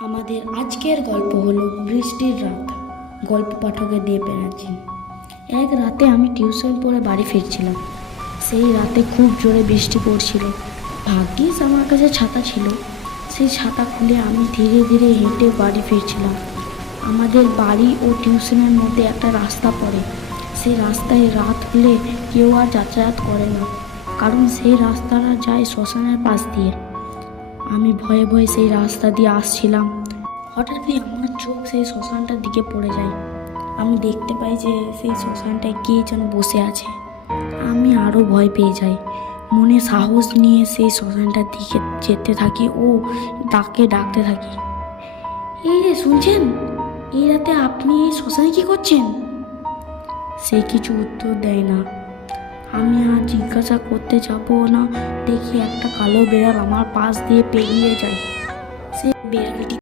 আমাদের আজকের গল্প হলো বৃষ্টির রাত। গল্প পাঠকের দিয়ে ব্যানার্জি। এক রাতে আমি টিউশন পড়ে বাড়ি ফিরছিলাম। সেই রাতে খুব জোরে বৃষ্টি পড়ছিল। ভাগ্যিস আমার কাছে ছাতা ছিল। সেই ছাতা খুলে আমি ধীরে ধীরে হেঁটে বাড়ি ফিরছিলাম। আমাদের বাড়ি ও টিউশনের মধ্যে একটা রাস্তা পড়ে। সেই রাস্তায় রাত হলে কেউ আর যাতায়াত করে না, কারণ সেই রাস্তাটা যায় শ্মশানের পাশ দিয়ে। আমি ভয়ে ভয়ে সেই রাস্তা দিয়ে আসছিলাম। হঠাৎই আমার চোখ সেই শ্মশানটার দিকে পড়ে যায়। আমি দেখতে পাই যে সেই শ্মশানটায় কে যেন বসে আছে। আমি আরও ভয় পেয়ে যাই। মনে সাহস নিয়ে সেই শ্মশানটার দিকে যেতে থাকি ও তাকে ডাকতে থাকি, এই রে, শুনছেন? এই রাতে আপনি এই শ্মশানে কী করছেন? সে কিছু উত্তর দেয় না। আমি আর জিজ্ঞাসা করতে যাবো না, দেখি একটা কালো বেড়াল আমার পাশ দিয়ে পেরিয়ে যায়। সে বেড়ালটি